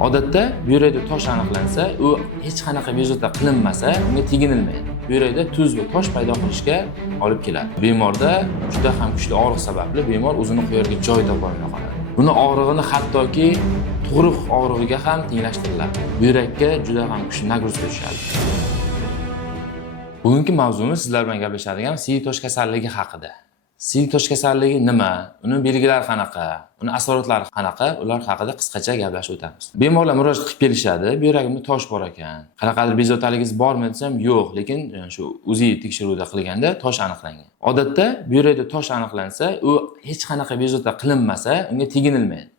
Odatda buyrakda tosh aniqlansa, u hech qanaqa bezovta qilinmasa, unga teginilmaydi. Buyrakda tuz va tosh paydo qilishga olib keladi. Bemorda juda ham kuchli og'riq sababli bemor o'zini qo'yarga joy topolmay qoladi. Buni og'rig'ini hattoki tug'ruq og'rig'iga ham tenglashtiriladi. Buyrakka juda ham kuchli nagruzka tushadi. Bugungi mavzumiz sizlar bilan gaplashadigan siydik tosh kasalligi haqida. Siydik tosh kasalligi nima? Uni belgilari qanaqa? Uni asoratlari qanaqa? Ular haqida qisqacha gaplashib o'tamiz. Bemorlar murojaat qilib kelishadi. Buyuragimda tosh bor ekan. Qanaqadir bezovtaligingiz bormi desam, yo'q, lekin shu UZI tekshiruvda qilganda tosh aniqlangan. Odatda buyrakda tosh aniqlansa, u hech qanaqa bezovta qilinmasa, unga teginilmaydi.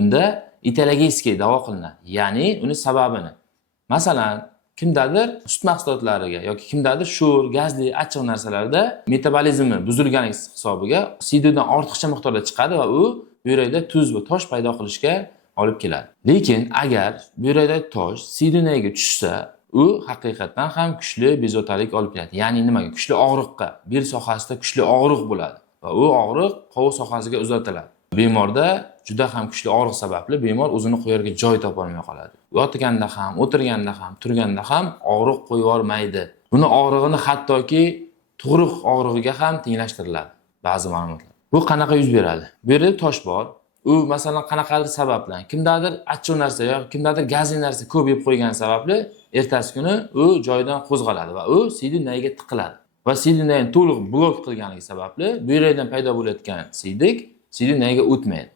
Unda italogiskiy davo qilinadi. Ya'ni uni sababini. Masalan, kimdadir sut mahsulotlariga yoki kimdadir sho'r, gazli, achchiq narsalarda metabolizmi buzilganlik hisobiga siydidan ortiqcha miqdorda chiqadi va u buyrakda tuz va tosh paydo qilishga olib keladi. Lekin agar buyrakda tosh siydinaga tushsa, u haqiqatan ham kuchli bezovtalik olib keladi. Ya'ni nimaga? Kuchli og'riqqa, bel sohasida kuchli og'riq bo'ladi va u og'riq qovoq sohasiga uzatiladi. Bemorda juda ham kuchli og'riq sababli bemor o'zini qo'yarga joy topolmay qoladi. Yotganda ham, o'tirganda ham, turganda ham og'riq qo'yib yormaydi. Buni og'rig'ini hattoki tug'ruq og'rig'iga ham tenglashtiriladi ba'zi ma'lumotlar. Bu qanaqa yuz beradi? Bu yerda tosh bor. U masalan qanaqadir sabab bilan kimdadir achchiq narsa yoki kimdadir gazli narsa ko'p yeb qo'ygani sababli ertasi kuni u joyidan qo'zg'aladi va u siydinaga tiqiladi. Va siydinani to'liq blok qilganligi sababli buyrakdan paydo bo'layotgan siydik siydinaga o'tmaydi.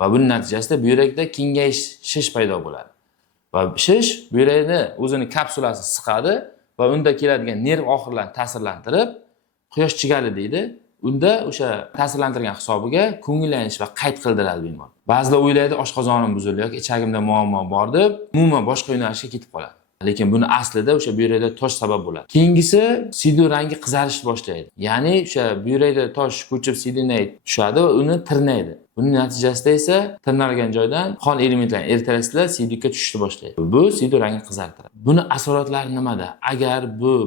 Va buning natijasida buyrakda kengayish, shish paydo bo'ladi. Va shish buyrakni o'zini kapsulasi siqadi va unda keladigan nerv oxirlarini ta'sirlantirib, quyosh chigali deydi. Unda o'sha ta'sirlantirgan hisobiga ko'ngillanish va qayt qildiradi bemor. Ba'zilar o'ylaydi oshqozonim buzildi yoki ichagimda muammo bor deb, umuman boshqa yo'nalishga ketib qoladi. Lekin buni aslida o'sha buyrakda tosh sabab bo'ladi. Keyingisi siydik rangi qizarishni boshlaydi. Ya'ni o'sha buyrakda tosh ko'chib siydinaga tushadi va uni tirnaydi. Buning natijasida esa tirnalgan joydan qon elementlari eritrositlar siydikka tushishni boshlaydi. Bu siydik rangini qizartiradi. Buni asoratlari nimada? Agar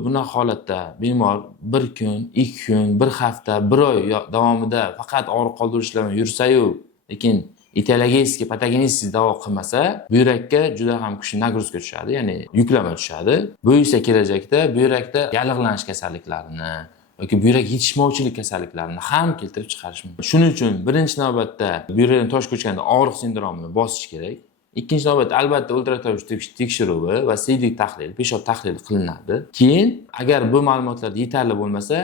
bunaqa holatda bemor 1 kun, 2 kun, 1 hafta, 1 oy davomida faqat og'riq qoldirishlar bilan yursa-yu, lekin etalogiskiy, patogenetik davo qilmasa, buyrakka juda ham kuchli nagruzka tushadi, ya'ni yuklama tushadi. Bu esa kelajakda buyrakda yallig'lanish kasalliklarini yoki buyrak yetishmovchilik kasalliklarini ham keltirib chiqarishi mumkin. Shuning uchun birinchi navbatda buyrakdan tosh ko'chganda og'riq sindromini bosish kerak. Ikkinchi navbatda albatta ultratovush tekshiruvi va siydik tahlil, peshob tahlili qilinadi. Keyin agar bu ma'lumotlar yetarli bo'lmasa,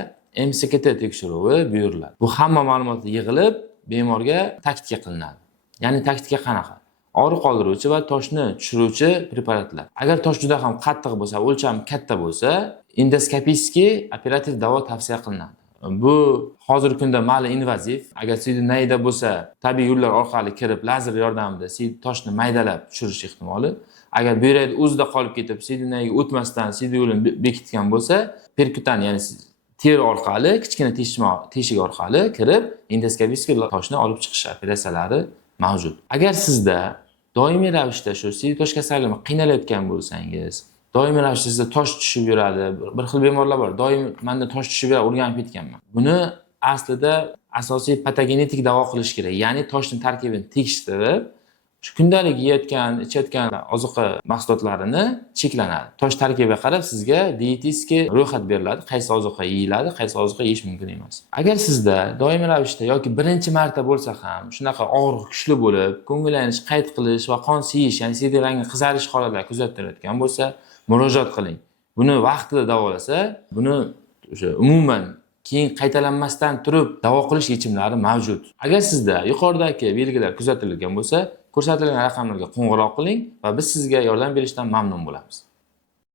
MCKT tekshiruvi buyuriladi. Bu hamma ma'lumotlar yig'ilib bemorga taktika qilinadi. Ya'ni taktika qanaqa? Og'riq qoldiruvchi va toshni tushiruvchi preparatlar. Agar tosh juda ham qattiq bo'lsa, o'lchami katta bo'lsa, endoskopiyskiy operativ davo tavsiya qilinadi. Bu hozirgi kunda mayli invaziv, agar siydinayda bo'lsa, tabiiy yo'llar orqali kirib lazer yordamida toshni maydalab tushirish ehtimoli. Agar buyrakda o'zida qolib ketib, siydinaga o'tmasdan siydik yo'lini bekitgan bo'lsa, perkutan, ya'ni teri orqali, kichkina teshik orqali kirib, endoskopiyskiy toshni olib chiqish operatsiyalari mavjud. Agar sizda doimiy ravishda shu siydik tosh kasalligi qiynalayotgan bo'lsangiz, doimiy ravishda sizda tosh tushib yuradi. Bir xil bemorlar bor, doim menda tosh tushib yuradi, o'rganib ketganman. Buni aslida asosiy patogenetik davo qilish kerak. Ya'ni toshning tarkibini tekshirib, shu kundalik yeyotgan, ichayotgan ozuqa mahsulotlarini cheklanadi. Tosh tarkibiga qarab sizga dietetskiy ro'yxat beriladi, qaysi ozuqa yeyiladi, qaysi ozuqa yeyish mumkin emas. Agar sizda doimiy ravishda yoki birinchi marta bo'lsa ham shunaqa og'riq kuchli bo'lib, ko'ngillanish, qayt qilish va qon siyish, ya'ni siydik rangi qizarish holatlari kuzatilayotgan bo'lsa, murojaat qiling. Buni vaqtida davolasa, buni o'sha umuman keyin qaytalanmasdan turib davo qilish yechimlari mavjud. Agar sizda yuqoridagi belgilar kuzatilgan bo'lsa, ko'rsatilgan raqamlarga qo'ng'iroq qiling va biz sizga yordam berishdan mamnun bo'lamiz.